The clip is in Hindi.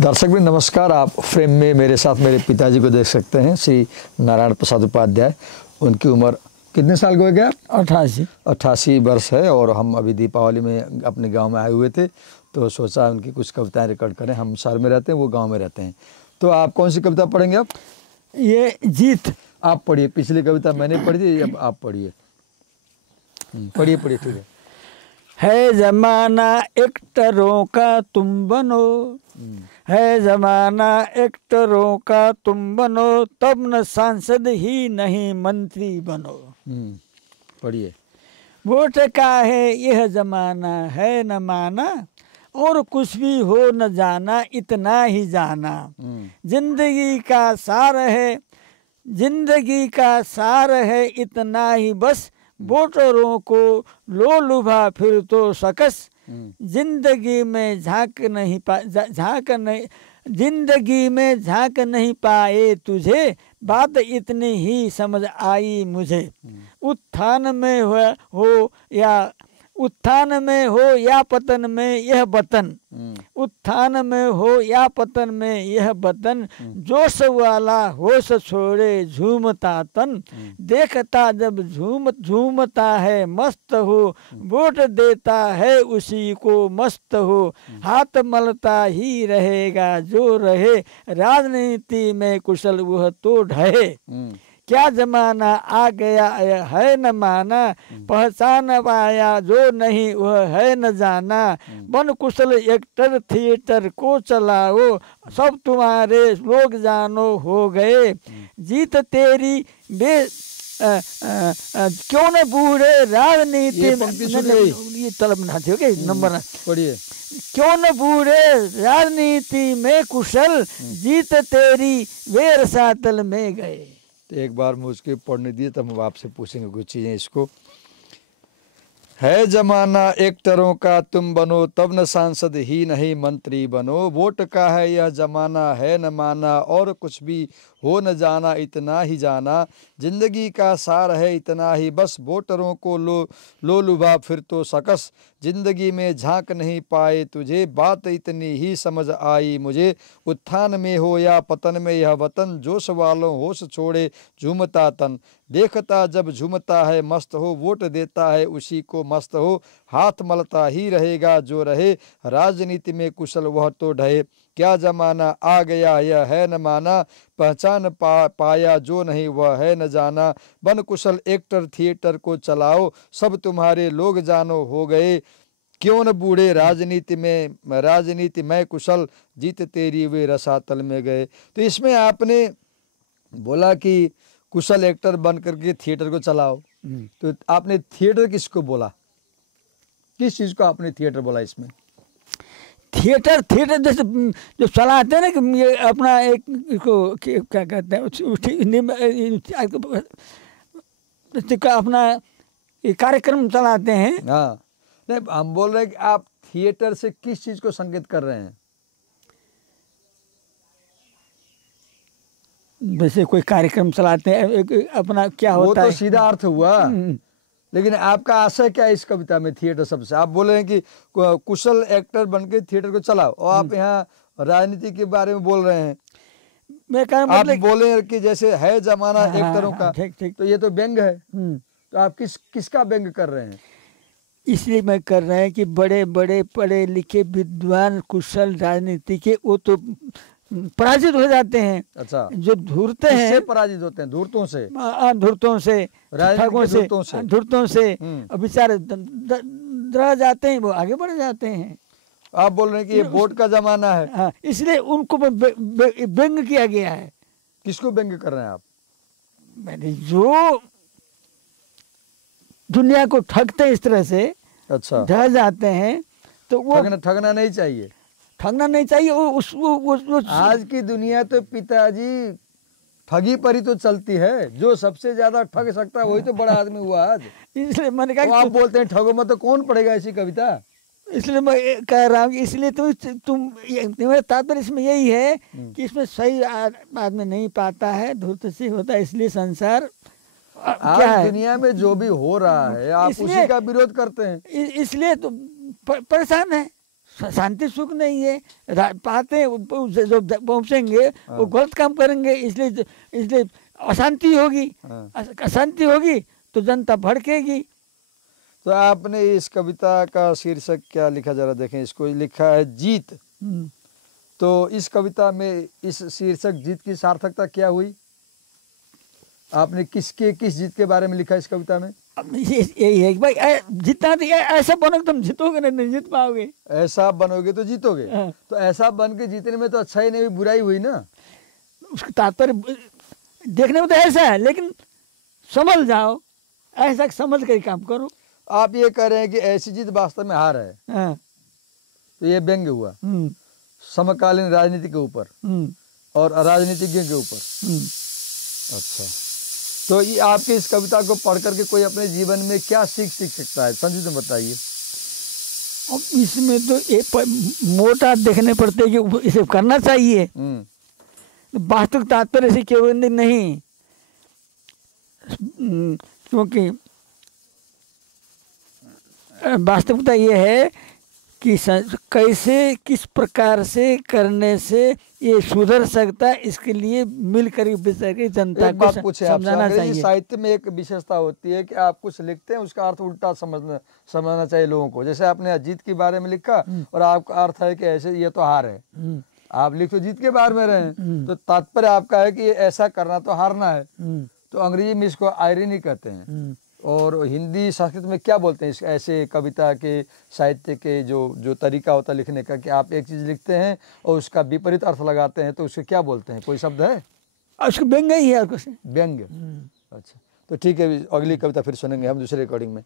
दर्शक भी नमस्कार। आप फ्रेम में मेरे साथ मेरे पिताजी को देख सकते हैं, श्री नारायण प्रसाद उपाध्याय। उनकी उम्र कितने साल को हो गया? 88 वर्ष है। और हम अभी दीपावली में अपने गांव में आए हुए थे, तो सोचा उनकी कुछ कविताएं रिकॉर्ड करें। हम शहर में रहते हैं, वो गांव में रहते हैं। तो आप कौन सी कविता पढ़ेंगे? आप ये जीत आप पढ़िए। पिछली कविता मैंने पढ़ी थी, अब आप पढ़िए। पढ़िए पढ़िए, ठीक है जमाना एक्टरों का तुम बनो, है जमाना एक्टरों का तुम बनो, तब न सांसद ही नहीं मंत्री बनो। पढ़िए। वोट का है यह जमाना, है न माना और कुछ भी हो न जाना, इतना ही जाना। जिंदगी का सार है, जिंदगी का सार है इतना ही बस, वोटरों को लो लुभा फिर तो सकस। जिंदगी में झांक नहीं जिंदगी में झांक नहीं पाए तुझे, बात इतनी ही समझ आई मुझे। उत्थान में हो या पतन में यह वतन, उत्थान में हो या पतन में यह वतन, जोश वाला होश छोड़े झूमता तन। देखता जब झूमता है मस्त हो, वोट देता है उसी को मस्त हो। हाथ मलता ही रहेगा जो रहे, राजनीति में कुशल वह तो ढहे। क्या जमाना आ गया है न माना, पहचान पाया जो नहीं वह है न जाना। बन कुशल एक्टर थिएटर को चलाओ, सब तुम्हारे लोग जानो हो गए। जीत तेरी क्यों न बूढ़े राजनीति ये तलब ना थी, ओके नंबर पढ़िए। क्यों न बूढ़े राजनीति में कुशल, जीत तेरी वे रसातल में गए। तो एक बार मुझके पढ़ने दिए, तब हम आपसे पूछेंगे कुछ चीज़ें। इसको है जमाना एक्टरों का तुम बनो, तब न सांसद ही नहीं मंत्री बनो। वोट का है यह जमाना, है न माना और कुछ भी हो न जाना, इतना ही जाना। जिंदगी का सार है इतना ही बस, वोटरों को लो लुभा फिर तो सकस। जिंदगी में झांक नहीं पाए तुझे, बात इतनी ही समझ आई मुझे। उत्थान में हो या पतन में यह वतन, जोश वालों होश छोड़े झूमता तन। देखता जब झूमता है मस्त हो, वोट देता है उसी को मस्त हो। हाथ मलता ही रहेगा जो रहे, राजनीति में कुशल वह तो ढहे। क्या जमाना आ गया यह है न माना, पहचान पाया जो नहीं वह है न जाना। बन कुशल एक्टर थिएटर को चलाओ, सब तुम्हारे लोग जानो हो गए। क्यों न बूढ़े राजनीति में कुशल, जीत तेरी वे रसातल में गए। तो इसमें आपने बोला कि कुशल एक्टर बन करके थिएटर को चलाओ, तो आपने थिएटर किसको बोला? किस चीज को आपने थिएटर बोला इसमें? थिएटर जैसे जो चलाते हैं ना कि ये अपना एक इसको क्या कहते हैं, अपना ये कार्यक्रम चलाते हैं। हाँ, नहीं हम बोल रहे हैं कि आप थिएटर से किस चीज को संकेत कर रहे हैं? वैसे कोई कार्यक्रम चलाते हैं अपना क्या होता है, वो तो सीधा अर्थ हुआ। लेकिन आपका आशय क्या है इस कविता में थिएटर शब्द से? आप बोले हैं कि कुशल एक्टर बनके थिएटर को चलाओ, और आप यहाँ राजनीति के बारे में बोल रहे हैं। मैं आप बोले कि जैसे है जमाना एक्टरों का, ठीक। तो ये तो व्यंग है। तो आप किसका व्यंग कर रहे हैं? इसलिए मैं कर रहे हैं कि बड़े बड़े पढ़े लिखे विद्वान कुशल राजनीति के वो तो पराजित हो जाते हैं। अच्छा, जो धूर्त हैं पराजित होते हैं? धूर्तों से, धूर्तों से, धूर्तों से बेचारे डरा जाते हैं, वो आगे बढ़ जाते हैं। आप बोल रहे हैं कि ये वोट का जमाना है। हाँ, इसलिए उनको व्यंग किया गया है। किसको व्यंग कर रहे हैं आप? मैंने जो दुनिया को ठगते इस तरह से, अच्छा, ढह जाते हैं, तो वो ठगना नहीं चाहिए। ठगना नहीं चाहिए। वो आज की दुनिया तो पिताजी ठगी पर ही तो चलती है। जो सबसे ज्यादा ठग सकता है वही तो बड़ा आदमी हुआ आज। इसलिए मैंने कहा आप बोलते हैं ठगो मत, तो कौन पढ़ेगा ऐसी कविता? इसलिए मैं कह रहा हूँ, इसलिए तुम मेरा तात्पर्य इसमें यही है कि इसमें सही आदमी नहीं पाता है, धूर्त से होता है। इसलिए संसार क्या है, दुनिया में जो भी हो रहा है आप उसी का विरोध करते हैं। इसलिए तो परेशान है। शांति सुख नहीं है, पाते जो पहुँचेंगे वो गलत काम करेंगे, इसलिए अशांति होगी। अशांति होगी तो जनता भड़केगी। तो आपने इस कविता का शीर्षक क्या लिखा, जरा देखें इसको। लिखा है जीत। तो इस कविता में इस शीर्षक जीत की सार्थकता क्या हुई? आपने किस जीत के बारे में लिखा इस कविता में? यही है कि भाई जितना ऐसा बनोगे तुम जीतोगे, नहीं जीत पाओगे। ऐसा बनोगे तो जीतोगे। तो ऐसा बन के जीतने में तो अच्छा ही नहीं, बुराई हुई ना। उसका तात्पर्य देखने में तो ऐसा है, लेकिन समझ जाओ, ऐसा समझ कर काम करो। आप ये कह रहे हैं कि ऐसी जीत वास्तव में हार है। तो ये व्यंग्य हुआ समकालीन राजनीति के ऊपर और राजनीतिज्ञों के ऊपर। अच्छा, तो ये आपके इस कविता को पढ़ करके कोई अपने जीवन में क्या सीख सकता है, संजीव बताइए। अब इसमें तो मोटा देखने पड़ते कि इसे करना चाहिए, वास्तविक तात्पर्य से केवल नहीं, क्योंकि वास्तविकता ये है कि कैसे किस प्रकार से करने से ये सुधर सकता है, इसके लिए मिलकर जनता को समझाना चाहिए। साहित्य में एक विशेषता होती है कि आप कुछ लिखते हैं उसका अर्थ उल्टा समझना चाहिए लोगों को। जैसे आपने जीत के बारे में लिखा और आपका अर्थ है कि ऐसे ये तो हार है, आप लिख तो जीत के बारे में रहे हैं, तो तात्पर्य आपका है कि ऐसा करना तो हारना है। तो अंग्रेजी में इसको आयरनी कहते हैं। और हिंदी संस्कृत में क्या बोलते हैं ऐसे कविता के साहित्य के जो तरीका होता है लिखने का, कि आप एक चीज़ लिखते हैं और उसका विपरीत अर्थ लगाते हैं, तो उसे क्या बोलते हैं? कोई शब्द है? उसको व्यंग्य ही है। व्यंग्य। अच्छा, तो ठीक है, अगली कविता फिर सुनेंगे हम दूसरे रिकॉर्डिंग में।